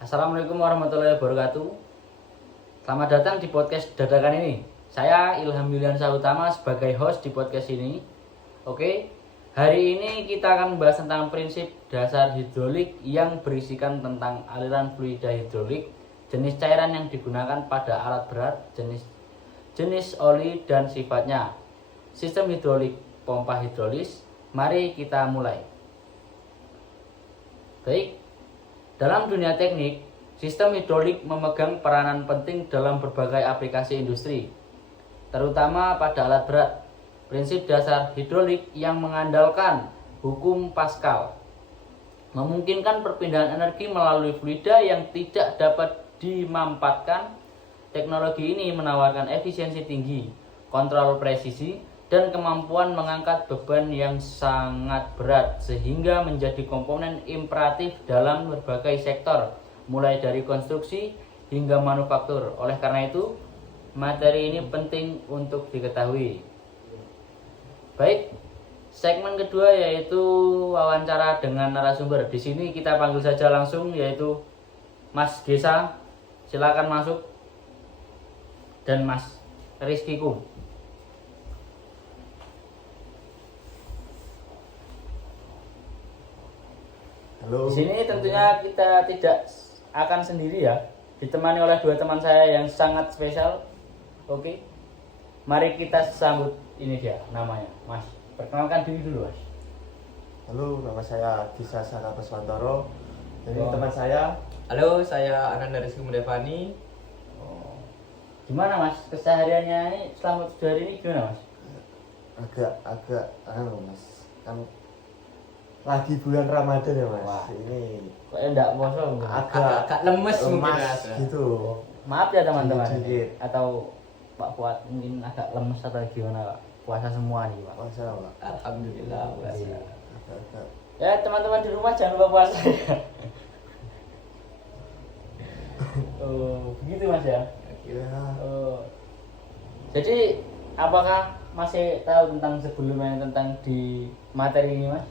Assalamualaikum warahmatullahi wabarakatuh. Selamat datang di podcast dadakan ini. Saya Ilham Yuliansa Utama sebagai host di podcast ini. Oke, hari ini kita akan membahas tentang prinsip dasar hidrolik yang berisikan tentang aliran fluida hidrolik, jenis cairan yang digunakan pada alat berat, jenis oli dan sifatnya, sistem hidrolik, pompa hidrolis. Mari kita mulai. Baik, dalam dunia teknik, sistem hidrolik memegang peranan penting dalam berbagai aplikasi industri, terutama pada alat berat. Prinsip dasar hidrolik yang mengandalkan hukum Pascal memungkinkan perpindahan energi melalui fluida yang tidak dapat dimanfaatkan. Teknologi ini menawarkan efisiensi tinggi, kontrol presisi, dan kemampuan mengangkat beban yang sangat berat sehingga menjadi komponen imperatif dalam berbagai sektor, mulai dari konstruksi hingga manufaktur. Oleh karena itu, materi ini penting untuk diketahui. Baik, segmen kedua yaitu wawancara dengan narasumber. Di sini kita panggil saja langsung yaitu Mas Gesa. Silakan masuk. Dan Mas Rizkiku. Halo. Di sini tentunya kita tidak akan sendiri ya, ditemani oleh dua teman saya yang sangat spesial. Oke, mari kita sambut ini dia namanya, Mas. Perkenalkan diri dulu, Mas. Halo, nama saya Gisa Sarapeswantoro. Ini Oh. teman saya. Halo, saya Ananda Rizky Mudevani. Oh. Gimana Mas, kesehariannya ini selama 7 hari ini gimana Mas? Agak Mas. Kan lagi bulan Ramadan ya, Mas. Wah. Ini Kok enggak puasa mungkin? Agak lemes mungkin, lemas Mas. gitu. Maaf ya teman-teman, Dikit-dikit. atau Pak Fuad mungkin agak lemes atau gimana Pak? Puasa semua nih Pak. Masa, Pak. Alhamdulillah, puasa. Iya. Agak Ya teman-teman di rumah jangan lupa puasa ya. Oh, begitu Mas ya. ya. Oh. Jadi apakah masih tahu tentang sebelumnya tentang di materi ini Mas?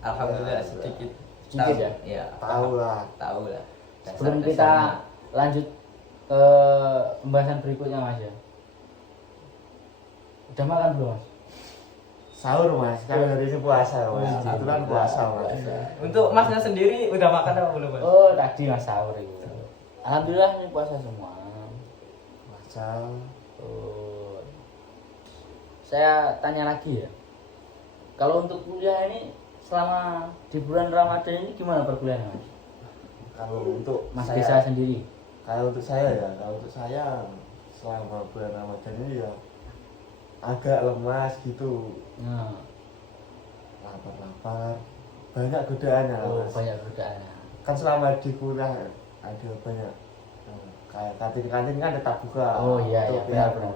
Alhamdulillah Ya, sedikit. Sedikit ya? Iya. Tahu lah. Tahu lah. Sebelum kita lanjut ke pembahasan berikutnya Mas ya. Udah makan belum Mas? Sahur, Mas. Kan hari ini puasa, Mas. Oh, Kebetulan puasa, Mas. Untuk Masnya sendiri udah makan apa belum, Mas? Oh tadi Mas sahur itu. Alhamdulillah ini puasa semua. Puasa. Oh. Saya tanya lagi ya. Kalau untuk kuliah ini selama di bulan Ramadan ini gimana perkuliahannya Mas? Kalau untuk Mas saya- Desa sendiri. Kalau untuk saya selama bulan Ramadan ini ya agak lemas gitu, Nah, lapar-lapar, banyak godaannya, oh, Mas. banyak godaan. Kan selama di kuliah ada banyak kayak kantin-kantin kan tetap buka. Oh iya untuk iya biar benar.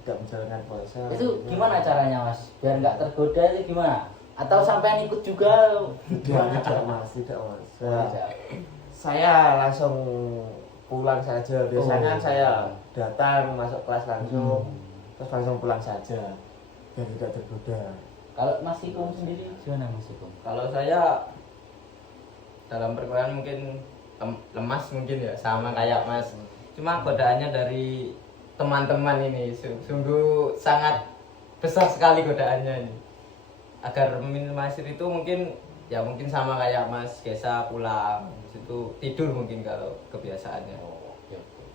tidak menjalankan puasa. Itu gimana caranya Mas? Biar nggak tergoda itu gimana? Atau sampai ikut juga? Tidak, Mas, tidak, Mas. Tidak. Saya langsung pulang saja. Biasanya Oh. saya datang masuk kelas langsung, Hmm. terus langsung pulang saja biar tidak tergoda. Kalau Mas Ikum sendiri gimana Mas Ikum? Kalau saya dalam perkuliahan mungkin lemas mungkin ya, sama kayak Mas. Cuma godaannya dari teman-teman ini sungguh sangat besar sekali godaannya ini. Agar minimalisir itu mungkin ya mungkin sama kayak Mas Gesa pulang, habis itu tidur mungkin kalau kebiasaannya.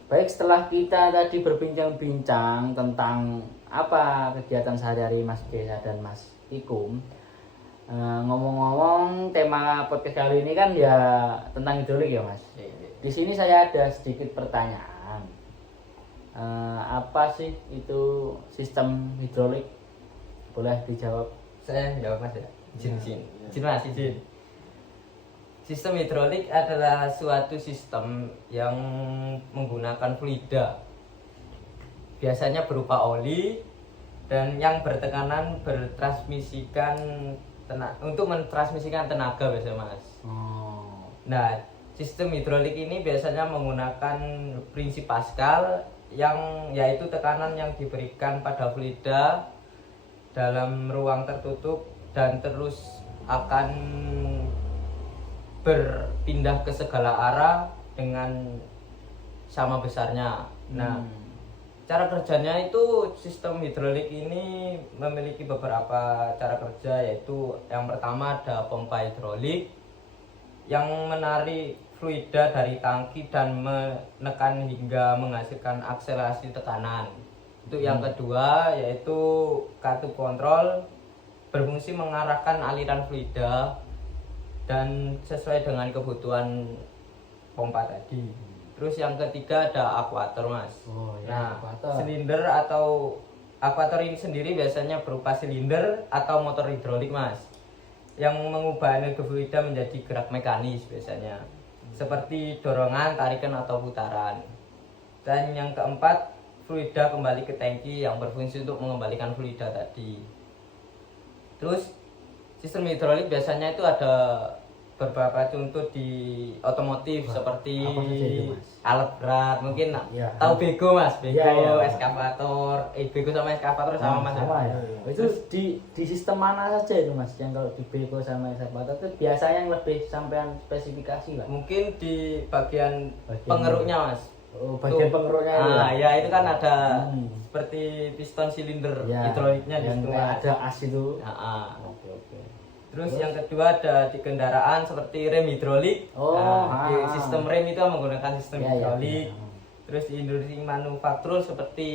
Baik, setelah kita tadi berbincang-bincang tentang apa kegiatan sehari-hari Mas Gesa dan Mas Ikum, ngomong-ngomong tema podcast kali ini kan ya tentang hidrolik ya Mas. Di sini saya ada sedikit pertanyaan. Apa sih itu sistem hidrolik? Boleh dijawab? Saya jawab Mas ya. Izin Mas, izin. Sistem hidrolik adalah suatu sistem yang menggunakan fluida. Biasanya berupa oli dan yang bertekanan bertransmisikan untuk mentransmisikan tenaga biasanya Mas. Oh. Nah, sistem hidrolik ini biasanya menggunakan prinsip Pascal yang yaitu tekanan yang diberikan pada fluida dalam ruang tertutup dan terus akan berpindah ke segala arah dengan sama besarnya. Nah, cara kerjanya itu sistem hidrolik ini memiliki beberapa cara kerja, yaitu yang pertama ada pompa hidrolik yang menarik fluida dari tangki dan menekan hingga menghasilkan akselerasi tekanan. Itu yang kedua yaitu katup kontrol, berfungsi mengarahkan aliran fluida dan sesuai dengan kebutuhan pompa tadi. Terus yang ketiga ada akuator, Mas. Oh, ya, Nah, akuator. silinder atau akuator ini sendiri biasanya berupa silinder atau motor hidrolik, Mas, yang mengubah energi fluida menjadi gerak mekanis biasanya, seperti dorongan, tarikan atau putaran. Dan yang keempat, fluida kembali ke tangki yang berfungsi untuk mengembalikan fluida tadi. Terus sistem hidrolik biasanya itu ada beberapa contoh di otomotif. Wah, seperti apa saja itu, Mas? alat berat, mungkin Ya. tahu bego, Mas, bego, Ya, ya. eskavator, bego sama eskavator sama, Mas. sama ya. Iya. Itu di sistem mana saja itu, Mas? Yang kalau di beko sama ekskavator itu biasanya yang lebih sampean spesifikasi lah. Mungkin di bagian Bagian- pengeruknya, Mas. Oh, bagian Tuh. pengeruknya itu. Ya itu kan ada seperti piston silinder Ya, hidroliknya di yang situ, kayak Mas. ada as itu. Oke. Oke. Terus yang kedua ada di kendaraan seperti rem hidrolik. Oh, Nah, di ah. sistem rem itu menggunakan sistem Ya, ya, hidrolik. ya. Terus di industri manufaktur seperti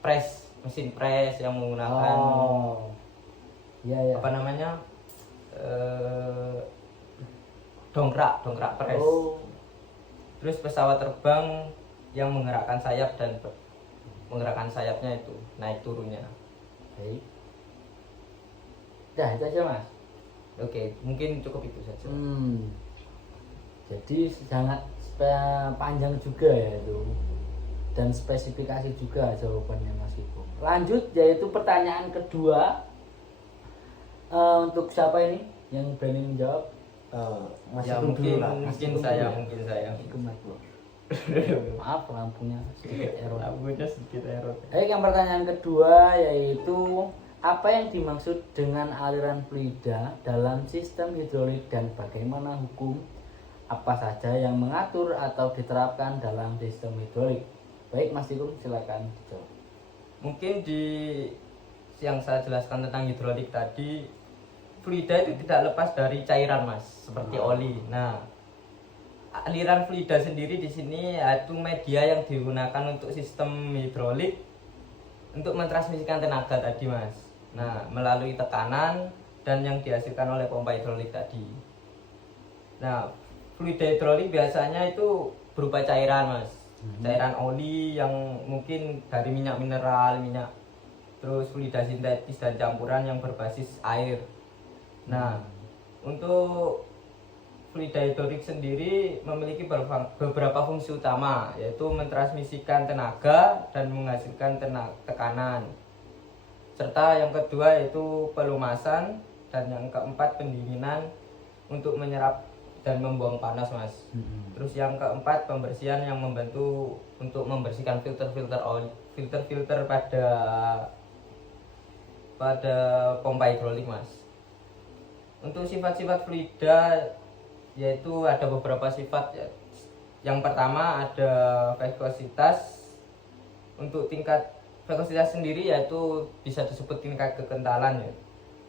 press, mesin press yang menggunakan Oh. Iya, ya. apa namanya? Dongkrak press. Oh. Terus pesawat terbang yang menggerakkan sayap dan menggerakkan sayapnya itu naik turunnya. Baik. Dah, itu aja, Mas. Oke, mungkin cukup itu saja. Jadi sangat panjang juga ya itu, dan spesifikasi juga jawabannya Mas Iko. Lanjut, yaitu pertanyaan kedua. Untuk siapa ini yang berani menjawab? Mas Ya Iko mungkin dulu lah. Mas mungkin Iko saya dulu. mungkin saya. Iko, Mas Iko. Maaf, lampunya sedikit error. Lampunya sedikit error. Baik, yang pertanyaan kedua yaitu apa yang dimaksud dengan aliran fluida dalam sistem hidrolik dan bagaimana hukum apa saja yang mengatur atau diterapkan dalam sistem hidrolik? Baik, Mas Iko, silakan dijawab. Mungkin di yang saya jelaskan tentang hidrolik tadi, fluida itu tidak lepas dari cairan, Mas, seperti oli. Nah, aliran fluida sendiri di sini yaitu media yang digunakan untuk sistem hidrolik untuk mentransmisikan tenaga tadi, Mas. Nah, melalui tekanan dan yang dihasilkan oleh pompa hidrolik tadi. Nah, fluida hidrolik biasanya itu berupa cairan, Mas. Cairan oli yang mungkin dari minyak mineral, terus fluida sintetis dan campuran yang berbasis air. Nah, untuk fluida hidrolik sendiri memiliki beberapa fungsi utama, yaitu mentransmisikan tenaga dan menghasilkan tekanan. Serta yang kedua yaitu pelumasan, dan yang keempat pendinginan untuk menyerap dan membuang panas, Mas. Terus yang keempat pembersihan yang membantu untuk membersihkan filter pada pompa hidrolik, Mas. Untuk sifat-sifat fluida yaitu ada beberapa sifat ya. Yang pertama ada viskositas. Untuk tingkat viskositas sendiri yaitu bisa disebut tingkat kekentalan ya.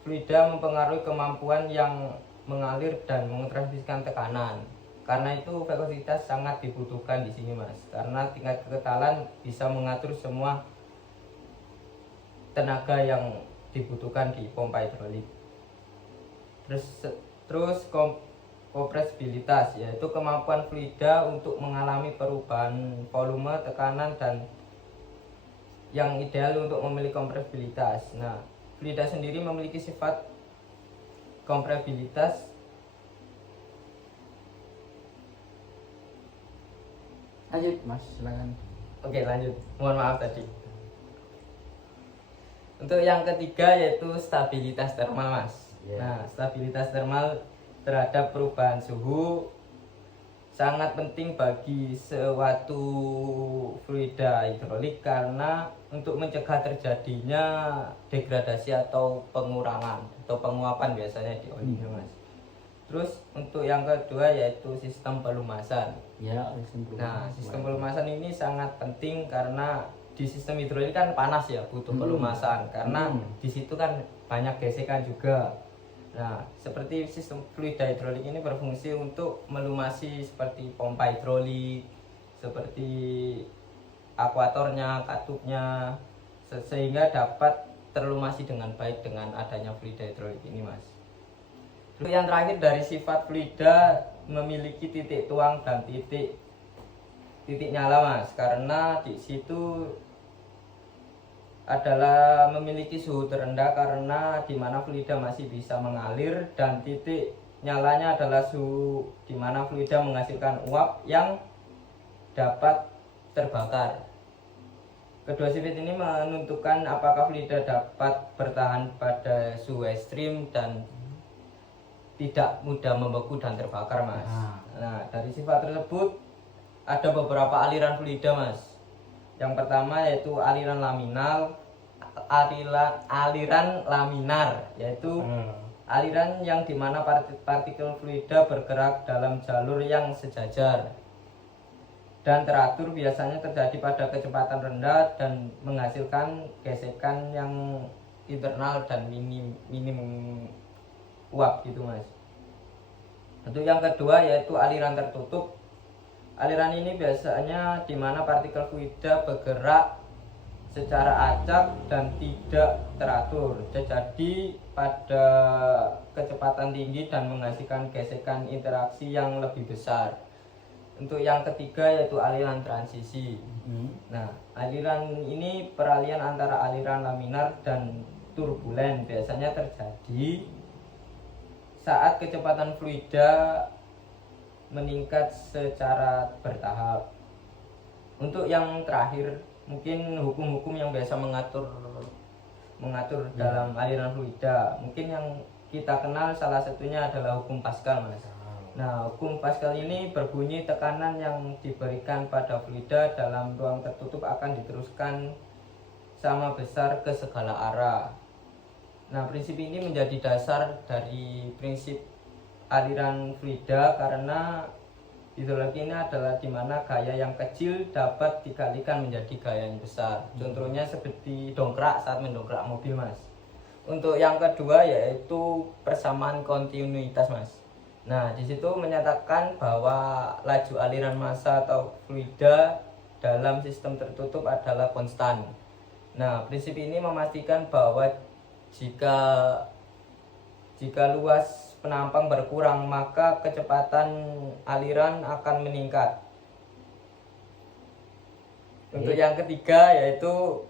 Fluida mempengaruhi kemampuan yang mengalir dan mentransmisikan tekanan. Karena itu viskositas sangat dibutuhkan di sini, Mas. Karena tingkat kekentalan bisa mengatur semua tenaga yang dibutuhkan di pompa hidrolik. Terus kompresibilitas yaitu kemampuan fluida untuk mengalami perubahan volume, tekanan dan yang ideal untuk memiliki kompresibilitas. Nah, fluida sendiri memiliki sifat kompresibilitas Lanjut, Mas, silakan. Oke, lanjut. Mohon maaf tadi. Untuk yang ketiga yaitu stabilitas termal, Mas. Yeah. Nah, stabilitas termal terhadap perubahan suhu sangat penting bagi suatu fluida hidrolik karena untuk mencegah terjadinya degradasi atau pengurangan atau penguapan biasanya di oli, Mas. Terus untuk yang kedua yaitu sistem pelumasan. Ya, Nah, sistem pelumasan ini sangat penting karena di sistem hidrolik kan panas ya, butuh pelumasan karena di situ kan banyak gesekan juga. Nah, seperti sistem fluida hidrolik ini berfungsi untuk melumasi seperti pompa hidrolik, seperti akuatornya, katupnya, sehingga dapat terlumasi dengan baik dengan adanya fluida hidrolik ini, Mas. Terus yang terakhir dari sifat fluida memiliki titik tuang dan titik nyala, Mas, karena di situ adalah memiliki suhu terendah karena di mana fluida masih bisa mengalir, dan titik nyalanya adalah suhu di mana fluida menghasilkan uap yang dapat terbakar. Kedua sifat ini menentukan apakah fluida dapat bertahan pada suhu ekstrim dan tidak mudah membeku dan terbakar, Mas. Nah, dari sifat tersebut ada beberapa aliran fluida, Mas. Yang pertama yaitu aliran laminar, yaitu aliran yang dimana partikel fluida bergerak dalam jalur yang sejajar dan teratur, biasanya terjadi pada kecepatan rendah dan menghasilkan gesekan yang internal dan minim uap gitu, Mas. Untuk yang kedua yaitu aliran tertutup. Aliran ini biasanya di mana partikel fluida bergerak secara acak dan tidak teratur, terjadi pada kecepatan tinggi dan menghasilkan gesekan interaksi yang lebih besar. Untuk yang ketiga yaitu aliran transisi. Nah, aliran ini peralihan antara aliran laminar dan turbulen biasanya terjadi saat kecepatan fluida meningkat secara bertahap. Untuk yang terakhir, mungkin hukum-hukum yang biasa mengatur dalam aliran fluida. Mungkin yang kita kenal salah satunya adalah hukum Pascal, Mas. Nah, hukum Pascal ini berbunyi tekanan yang diberikan pada fluida dalam ruang tertutup akan diteruskan sama besar ke segala arah. Nah, prinsip ini menjadi dasar dari prinsip aliran fluida karena hidrolik ini adalah di mana gaya yang kecil dapat dikalikan menjadi gaya yang besar. Contohnya seperti dongkrak saat mendongkrak mobil, Mas. Untuk yang kedua yaitu persamaan kontinuitas, Mas. Nah, di situ menyatakan bahwa laju aliran massa atau fluida dalam sistem tertutup adalah konstan. Nah, prinsip ini memastikan bahwa jika luas penampang berkurang, maka kecepatan aliran akan meningkat. Untuk yang ketiga yaitu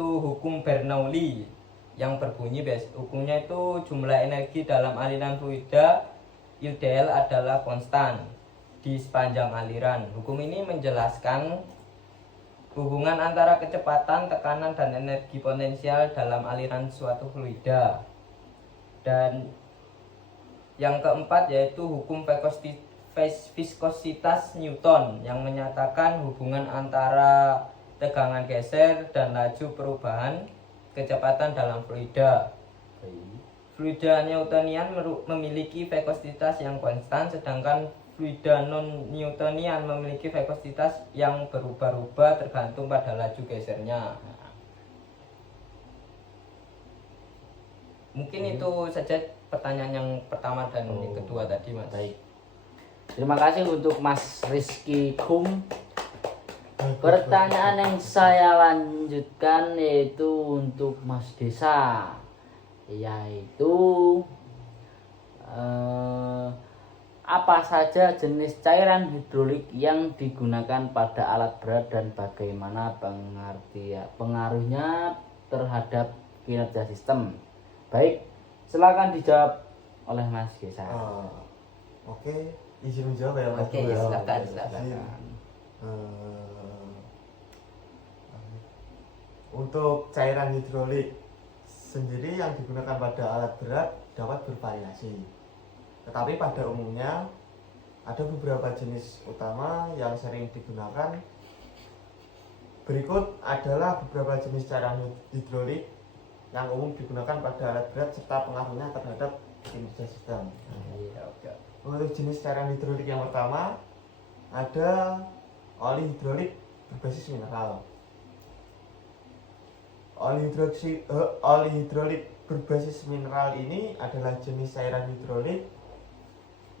hukum Bernoulli yang berbunyi hukumnya itu jumlah energi dalam aliran fluida ideal adalah konstan di sepanjang aliran. Hukum ini menjelaskan hubungan antara kecepatan, tekanan, dan energi potensial dalam aliran suatu fluida. Dan yang keempat yaitu hukum viskositas Newton yang menyatakan hubungan antara tegangan geser dan laju perubahan kecepatan dalam fluida. Fluida Newtonian memiliki viskositas yang konstan, sedangkan fluida non-Newtonian memiliki viskositas yang berubah-ubah tergantung pada laju gesernya. Mungkin itu saja pertanyaan yang pertama dan yang kedua tadi, Mas. Baik. Terima kasih untuk Mas Rizky Kum. Pertanyaan yang saya lanjutkan yaitu untuk Mas Desa, yaitu apa saja jenis cairan hidrolik yang digunakan pada alat berat dan bagaimana pengaruhnya terhadap kinerja sistem? Baik, silakan dijawab oleh Mas Desa. Oke, izin menjawab ya, Mas. Oke, silakan. Untuk cairan hidrolik sendiri yang digunakan pada alat berat dapat bervariasi. Tetapi pada umumnya ada beberapa jenis utama yang sering digunakan Berikut adalah beberapa jenis cairan hidrolik yang umum digunakan pada alat berat serta pengaruhnya terhadap kinerja sistem. Iya, oke. Untuk jenis cairan hidrolik yang pertama ada oli hidrolik berbasis mineral. Oli hidrolik berbasis mineral ini adalah jenis cairan hidrolik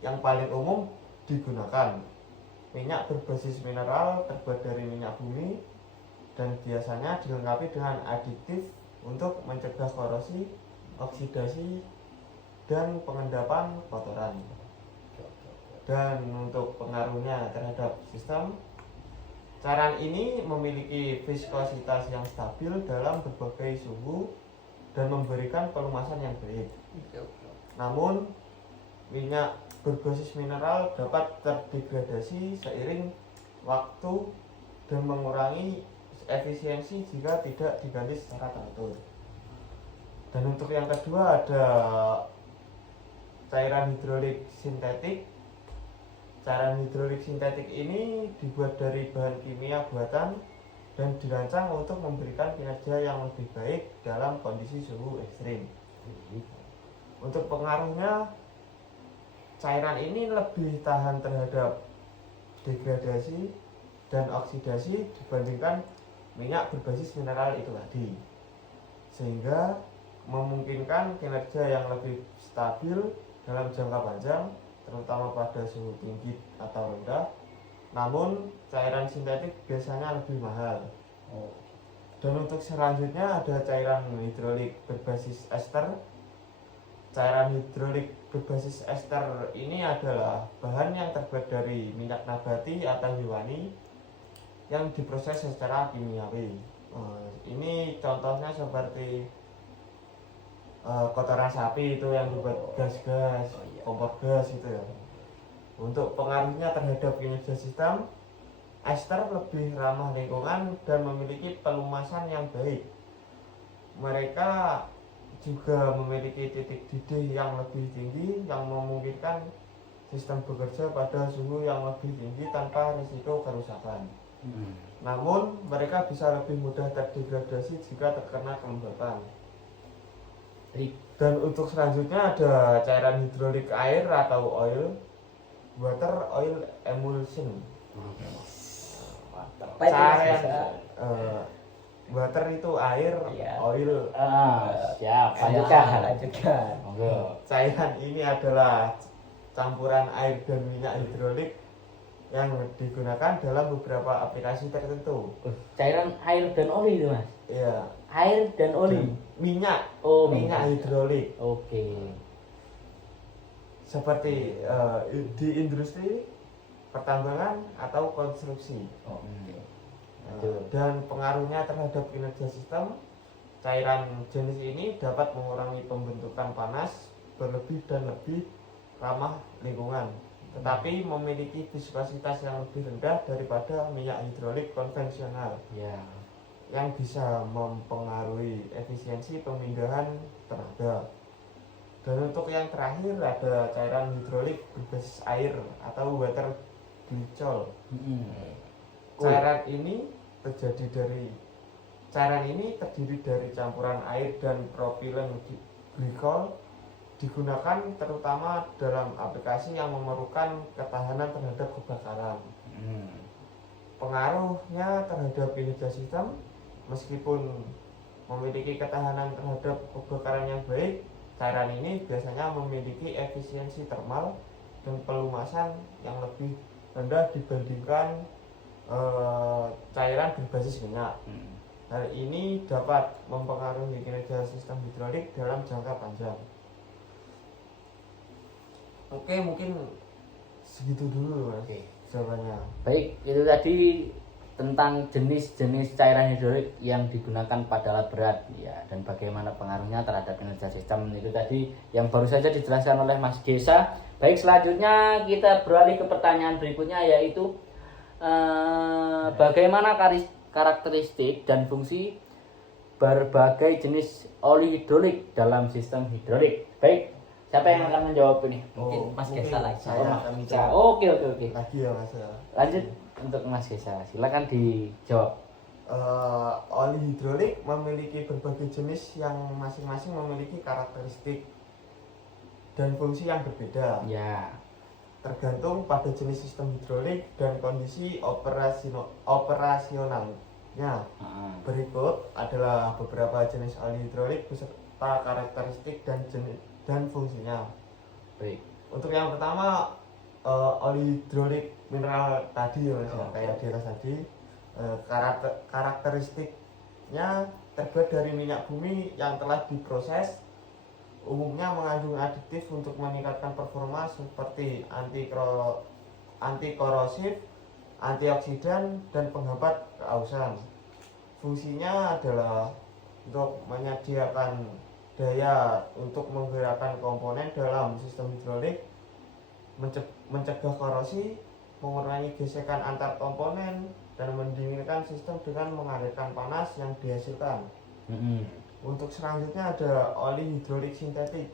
yang paling umum digunakan. Minyak berbasis mineral terbuat dari minyak bumi dan biasanya dilengkapi dengan aditif untuk mencegah korosi, oksidasi, dan pengendapan kotoran. Dan untuk pengaruhnya terhadap sistem, cairan ini memiliki viskositas yang stabil dalam berbagai suhu dan memberikan pelumasan yang baik. Namun, minyak berbasis mineral dapat terdegradasi seiring waktu dan mengurangi efisiensi jika tidak diganti secara teratur. Dan untuk yang kedua ada cairan hidrolik sintetik. Cairan hidrolik sintetik ini dibuat dari bahan kimia buatan dan dirancang untuk memberikan kinerja yang lebih baik dalam kondisi suhu ekstrim. Untuk pengaruhnya, cairan ini lebih tahan terhadap degradasi dan oksidasi dibandingkan minyak berbasis mineral itu tadi, sehingga memungkinkan kinerja yang lebih stabil dalam jangka panjang, terutama pada suhu tinggi atau rendah. Namun cairan sintetik biasanya lebih mahal. Dan untuk selanjutnya ada cairan hidrolik berbasis ester. Cairan hidrolik berbasis ester ini adalah bahan yang terbuat dari minyak nabati atau hewani yang diproses secara kimiawi. Ini contohnya seperti kotoran sapi itu yang dibuat gas-gas, kompor gas itu ya. Untuk pengaruhnya terhadap kinerja sistem, ester lebih ramah lingkungan dan memiliki pelumasan yang baik. Mereka juga memiliki titik didih yang lebih tinggi yang memungkinkan sistem bekerja pada suhu yang lebih tinggi tanpa risiko kerusakan. Namun mereka bisa lebih mudah terdegradasi jika terkena kelembapan. Dan untuk selanjutnya ada cairan hidrolik air atau oil, water oil emulsion. Cairan water itu air, oil. Siap. Lanjutkan. Cairan ini adalah campuran air dan minyak hidrolik yang digunakan dalam beberapa aplikasi tertentu. Cairan air dan oli itu mas? Iya. Air dan oli? Minyak. Minyak hidrolik. Oke. Seperti di industri, pertambangan atau konstruksi. Dan pengaruhnya terhadap kinerja sistem, cairan jenis ini dapat mengurangi pembentukan panas berlebih dan lebih ramah lingkungan, tetapi memiliki viskositas yang lebih rendah daripada minyak hidrolik konvensional yang bisa mempengaruhi efisiensi pemindahan tenaga. Dan untuk yang terakhir ada cairan hidrolik berbasis air atau water glycol. Cairan ini terdiri dari campuran air dan propilen glikol, digunakan terutama dalam aplikasi yang memerlukan ketahanan terhadap kebakaran. Pengaruhnya terhadap kinerja sistem, meskipun memiliki ketahanan terhadap kebakaran yang baik, cairan ini biasanya memiliki efisiensi termal dan pelumasan yang lebih rendah dibandingkan cairan berbasis minyak. Hal ini dapat mempengaruhi kinerja sistem hidrolik dalam jangka panjang. Oke, mungkin segitu dulu mas jawabannya. Baik, itu tadi tentang jenis-jenis cairan hidrolik yang digunakan pada alat berat ya, dan bagaimana pengaruhnya terhadap kinerja sistem. Itu tadi yang baru saja dijelaskan oleh Mas Gesa. Baik, selanjutnya kita beralih ke pertanyaan berikutnya, yaitu bagaimana karakteristik dan fungsi berbagai jenis oli hidrolik dalam sistem hidrolik. Baik, siapa yang akan menjawab ini? Mungkin Mas Gesa lagi. Saya akan menjawab. Oke. Lagi ya mas. Lanjut untuk Mas Gesa, silakan dijawab. Oli hidrolik memiliki berbagai jenis yang masing-masing memiliki karakteristik dan fungsi yang berbeda, Ya. tergantung pada jenis sistem hidrolik dan kondisi operasionalnya. Berikut adalah beberapa jenis oli hidrolik beserta karakteristik dan fungsinya. Baik. Untuk yang pertama, oli hidrolik mineral tadi ya Mas, kayak di atas tadi. Karakteristiknya terbuat dari minyak bumi yang telah diproses, umumnya mengandung aditif untuk meningkatkan performa seperti antikorosif, antioksidan, dan penghambat keausan. Fungsinya adalah untuk menyediakan daya untuk menggerakkan komponen dalam sistem hidrolik, mencegah korosi, mengurangi gesekan antar komponen, dan mendinginkan sistem dengan mengalirkan panas yang dihasilkan. Untuk selanjutnya ada oli hidrolik sintetik.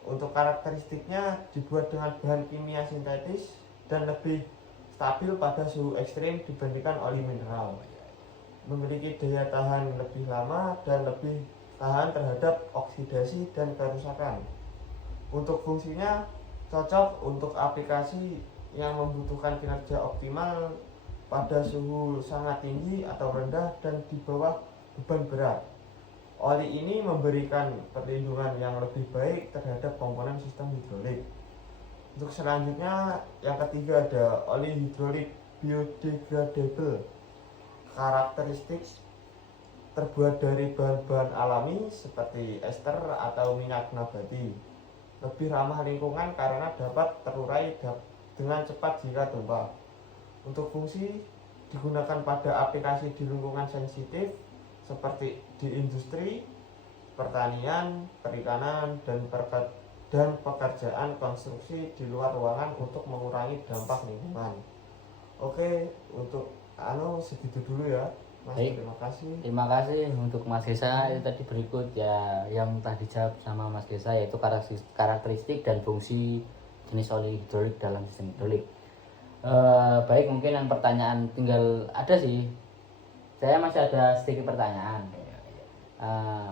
Untuk karakteristiknya dibuat dengan bahan kimia sintetis dan lebih stabil pada suhu ekstrim dibandingkan oli mineral. Memiliki daya tahan lebih lama dan lebih tahan terhadap oksidasi dan kerusakan. Untuk fungsinya cocok untuk aplikasi yang membutuhkan kinerja optimal pada suhu sangat tinggi atau rendah dan di bawah beban berat. Oli ini memberikan perlindungan yang lebih baik terhadap komponen sistem hidrolik. Untuk selanjutnya yang ketiga ada oli hidrolik biodegradable. Karakteristik terbuat dari bahan-bahan alami seperti ester atau minyak nabati. Lebih ramah lingkungan karena dapat terurai dengan cepat jika tumpah. Untuk fungsi digunakan pada aplikasi di lingkungan sensitif seperti di industri, pertanian, perikanan, dan pekerjaan konstruksi di luar ruangan untuk mengurangi dampak lingkungan. Oke, untuk segitu dulu ya Mas. Baik. Terima kasih. Terima kasih untuk Mas Gesa. Itu tadi berikut ya yang telah dijawab sama Mas Gesa, yaitu karakteristik dan fungsi jenis oli hidrolik dalam sistem hidrolik. Baik, mungkin yang pertanyaan tinggal ada sih. Saya masih ada sedikit pertanyaan.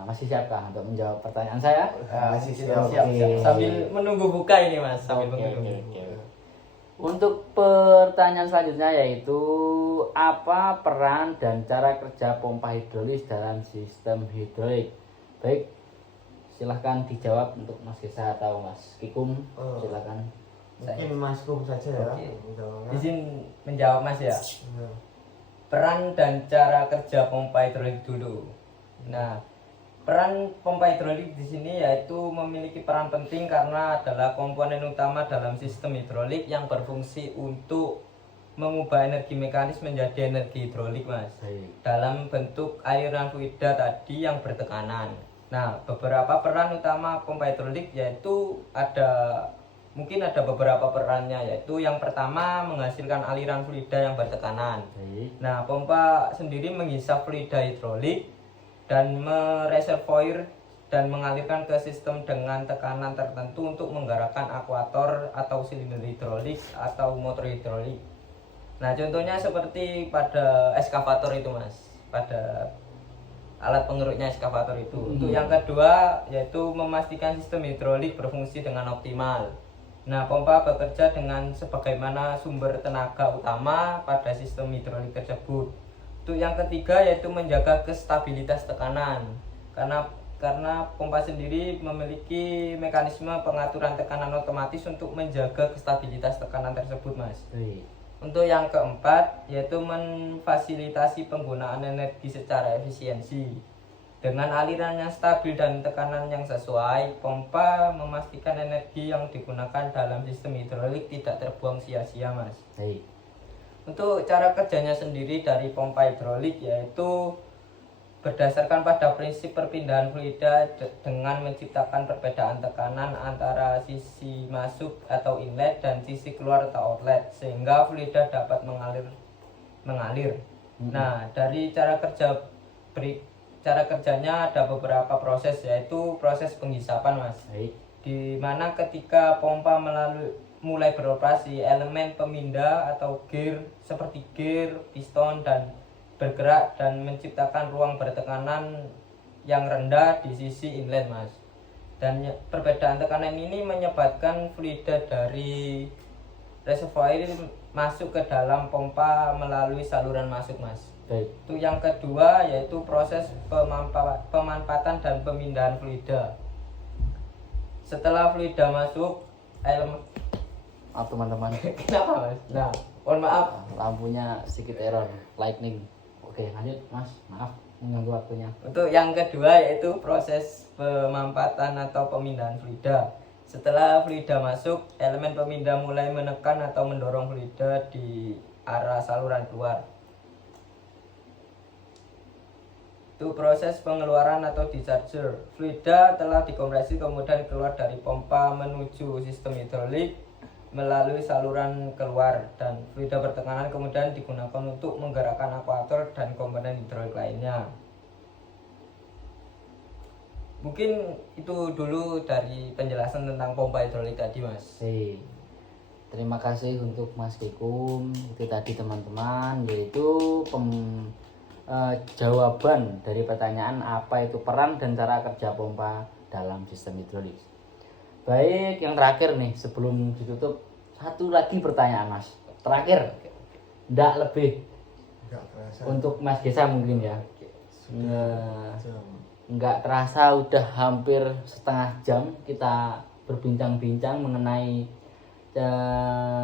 Masih siapkah untuk menjawab pertanyaan saya? Masih siap. Oke. Sambil menunggu buka ini Mas, sambil Oke, menunggu. oke. Untuk pertanyaan selanjutnya yaitu apa peran dan cara kerja pompa hidrolis dalam sistem hidrolik? Baik, silahkan dijawab untuk Mas Gesa atau Mas Kikum. Silahkan. Mungkin Mas Kum saja ya. Oke. Jawabnya. Izin menjawab Mas ya. Ya. Peran dan cara kerja pompa hidrolik dulu. Nah, peran pompa hidrolik di sini yaitu memiliki peran penting karena adalah komponen utama dalam sistem hidrolik yang berfungsi untuk mengubah energi mekanis menjadi energi hidrolik, Mas. Baik. Dalam bentuk aliran fluida tadi yang bertekanan. Nah, beberapa peran utama pompa hidrolik yaitu mungkin ada beberapa perannya, yaitu yang pertama menghasilkan aliran fluida yang bertekanan. Baik. Nah, pompa sendiri menghisap fluida hidrolik dan mereservoir dan mengalirkan ke sistem dengan tekanan tertentu untuk menggerakkan akuator atau silinder hidrolik atau motor hidrolik. Nah, contohnya seperti pada eskavator itu, Mas. Pada alat pengeruknya eskavator itu. Untuk yang kedua yaitu memastikan sistem hidrolik berfungsi dengan optimal. Nah, pompa bekerja dengan sebagaimana sumber tenaga utama pada sistem hidrolik tersebut. Untuk yang ketiga yaitu menjaga kestabilitas tekanan. Karena pompa sendiri memiliki mekanisme pengaturan tekanan otomatis untuk menjaga kestabilitas tekanan tersebut, Mas. Baik. Untuk yang keempat yaitu memfasilitasi penggunaan energi secara efisiensi. Dengan aliran yang stabil dan tekanan yang sesuai, pompa memastikan energi yang digunakan dalam sistem hidrolik tidak terbuang sia-sia, Mas. Baik. Untuk cara kerjanya sendiri dari pompa hidrolik yaitu berdasarkan pada prinsip perpindahan fluida dengan menciptakan perbedaan tekanan antara sisi masuk atau inlet dan sisi keluar atau outlet sehingga fluida dapat mengalir. Nah, dari cara kerjanya ada beberapa proses, yaitu proses penghisapan, Mas. Baik. Di mana ketika pompa mulai beroperasi, elemen pemindah atau gear seperti gear, piston dan bergerak dan menciptakan ruang bertekanan yang rendah di sisi inlet, Mas. Dan perbedaan tekanan ini menyebabkan fluida dari reservoir masuk ke dalam pompa melalui saluran masuk, Mas. Baik. Itu yang kedua yaitu proses pemanfaatan dan pemindahan fluida. Setelah fluida masuk, elemen Maaf teman-teman. kenapa, Mas? Nah, mohon maaf. Lampunya sedikit error, lightning. Oke, lanjut Mas. Maaf mengganggu waktunya. Untuk yang kedua yaitu proses pemanfaatan atau pemindahan fluida. Setelah fluida masuk, elemen pemindah mulai menekan atau mendorong fluida di arah saluran keluar. Itu proses pengeluaran atau discharger. Fluida telah dikompresi kemudian keluar dari pompa menuju sistem hidrolik melalui saluran keluar, dan fluida bertekanan kemudian digunakan untuk menggerakkan akuator dan komponen hidrolik lainnya. Mungkin itu dulu dari penjelasan tentang pompa hidrolik tadi, Mas. Terima kasih untuk Mas Kikum. Itu tadi teman-teman, yaitu jawaban dari pertanyaan apa itu peran dan cara kerja pompa dalam sistem hidrolik. Baik, yang terakhir nih sebelum ditutup, satu lagi pertanyaan Mas. Terakhir, ndak lebih Enggak kerasa. untuk Mas Gesa mungkin ya. Sudah jam. Nggak terasa udah hampir setengah jam kita berbincang-bincang mengenai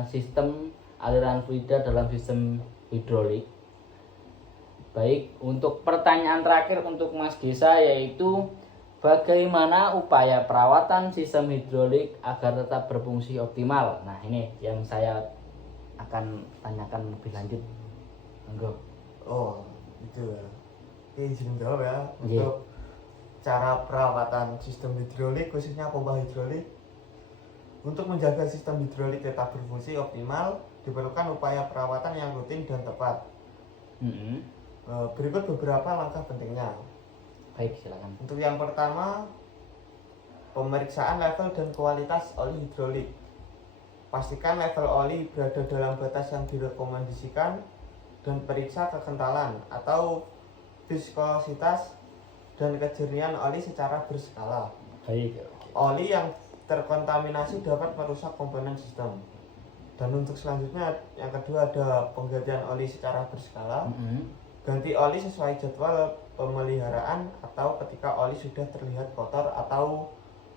sistem aliran fluida dalam sistem hidrolik. Baik, untuk pertanyaan terakhir untuk Mas Gesa yaitu bagaimana upaya perawatan sistem hidrolik agar tetap berfungsi optimal? Nah, ini yang saya akan tanyakan lebih lanjut. Monggo. Oh, itu ya. Oke, izin jawab ya. Iya. Untuk cara perawatan sistem hidrolik, khususnya pompa hidrolik, untuk menjaga sistem hidrolik tetap berfungsi optimal, diperlukan upaya perawatan yang rutin dan tepat. Berikut beberapa langkah pentingnya. Baik, silakan. Untuk yang pertama, pemeriksaan level dan kualitas oli hidrolik. Pastikan level oli berada dalam batas yang direkomendasikan dan periksa kekentalan atau viskositas dan kejernihan oli secara berskala. Baik. Oli yang terkontaminasi dapat merusak komponen sistem. Dan untuk selanjutnya, yang kedua ada penggantian oli secara berskala. Ganti oli sesuai jadwal pemeliharaan atau ketika oli sudah terlihat kotor atau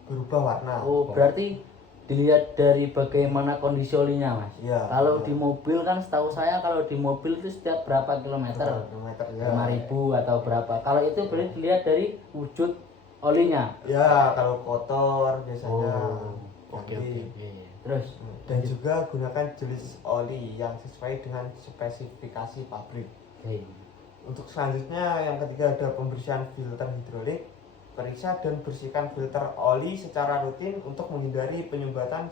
berubah warna. Oh, berarti dilihat dari bagaimana kondisi olinya, Mas. Iya. Kalau di mobil kan setahu saya kalau di mobil itu setiap berapa kilometer? Kilometer ya. 5.000 atau berapa? Kalau itu berarti dilihat dari wujud olinya. Ya, kalau kotor biasanya. Oke. ganti. Terus Dan juga gunakan jenis oli yang sesuai dengan spesifikasi pabrik. Oke. Untuk selanjutnya yang ketiga ada pembersihan filter hidrolik. Periksa dan bersihkan filter oli secara rutin untuk menghindari penyumbatan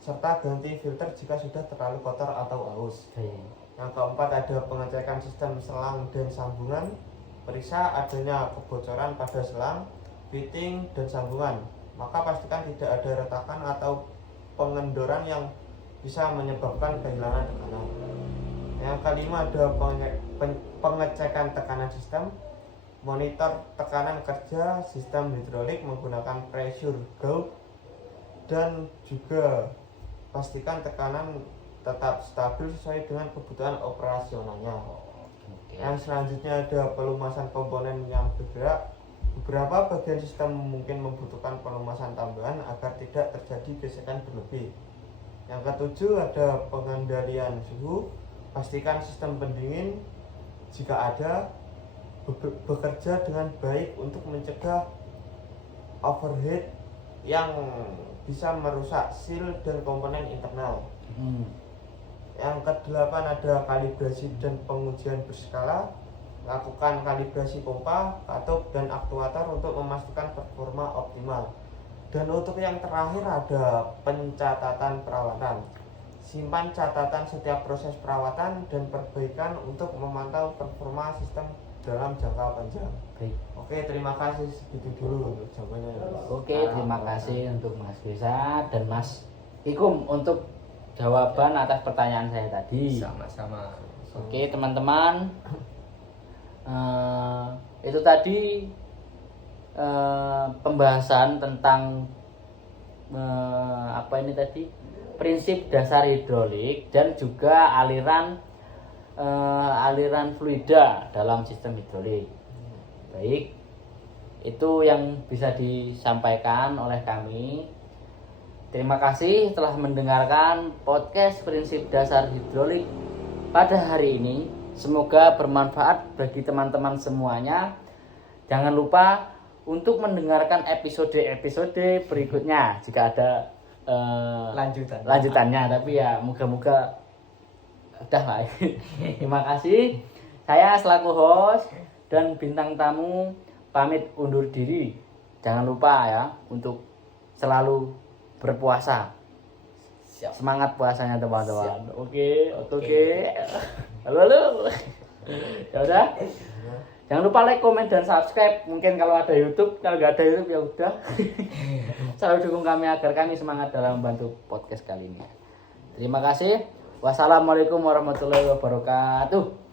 serta ganti filter jika sudah terlalu kotor atau aus. Oke. Yang keempat ada pengecekan sistem selang dan sambungan. Periksa adanya kebocoran pada selang, fitting, dan sambungan. Maka pastikan tidak ada retakan atau pengendoran yang bisa menyebabkan kehilangan tekanan. Yang kelima ada pengecekan tekanan sistem. Monitor tekanan kerja sistem hidrolik menggunakan pressure gauge dan juga pastikan tekanan tetap stabil sesuai dengan kebutuhan operasionalnya. Yang selanjutnya ada pelumasan komponen yang bergerak. Beberapa bagian sistem mungkin membutuhkan pelumasan tambahan agar tidak terjadi gesekan berlebih. Yang ketujuh ada pengendalian suhu. Pastikan sistem pendingin jika ada bekerja dengan baik untuk mencegah overheat yang bisa merusak seal dan komponen internal. Yang kedelapan ada kalibrasi dan pengujian berskala. Lakukan kalibrasi pompa, katup, dan aktuator untuk memastikan performa optimal. Dan untuk yang terakhir ada pencatatan perawatan. Simpan catatan setiap proses perawatan dan perbaikan untuk memantau performa sistem dalam jangka panjang. Baik. Oke, terima kasih, segitu dulu untuk jawabannya. Oke, terima kasih untuk Mas Gesa dan Mas Ikum untuk jawaban atas pertanyaan saya tadi. Sama-sama. Oke, teman-teman. Itu tadi pembahasan tentang apa ini tadi, prinsip dasar hidrolik dan juga aliran fluida dalam sistem hidrolik. Baik, itu yang bisa disampaikan oleh kami. Terima kasih telah mendengarkan podcast prinsip dasar hidrolik pada hari ini. Semoga bermanfaat bagi teman-teman semuanya. Jangan lupa untuk mendengarkan episode-episode berikutnya jika ada lanjutannya. Tapi ya moga-moga udah lah. Terima kasih. Saya selaku host dan bintang tamu pamit undur diri. Jangan lupa ya untuk selalu berpuasa. Siap. Semangat puasanya teman-teman. Oke. Halo. Ya udah. Jangan lupa like, komen, dan subscribe. Mungkin kalau ada YouTube, kalau nggak ada YouTube ya udah. Selalu dukung kami agar kami semangat dalam membantu podcast kali ini. Terima kasih. Wassalamualaikum warahmatullahi wabarakatuh.